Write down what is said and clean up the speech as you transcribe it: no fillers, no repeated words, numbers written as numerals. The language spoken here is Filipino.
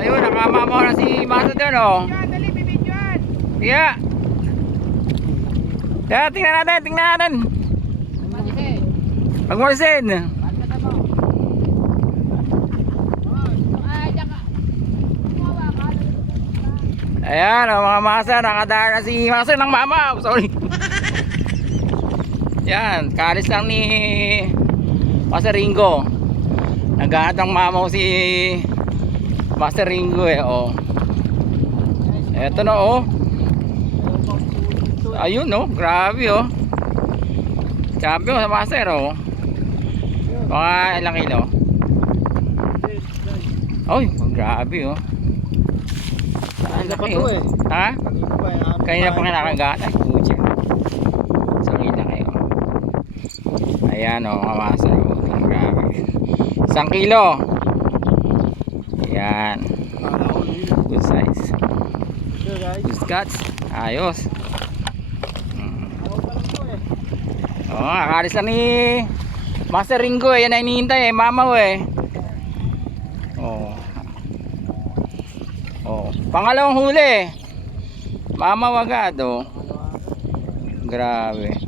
Ayun, nakamamaw na si Master doon, oh. Dali, bibidyoan. Sige. Kaya, tingnan natin. Magmalisin. Ayan, oh, mga Master, nakadaan na si Master ng mamaw. Sorry. Yan, kalis lang ni Master Ringo. Naghanap ng mamaw si Master Ringo eh, oh. Eto na, oh. Ayun, oh, grabe, oh. Champion sa Master, oh. Mga ilang kilo? Oy, grabe, oh. Saan laki, oh. Ha? Kanina pa kinakagat. Ay, pucha. Sorry na kayo. Ayan, oh, mga Master, oh. Grabe. 1 kilo. Ayan. Good size. Good cuts. Ayos. Oh, akalis na ni Master Ringo eh. Yan na hinihintay eh. Mamaw eh. Oh. Oh. Pangalawang huli. Mamaw agad oh. Grabe.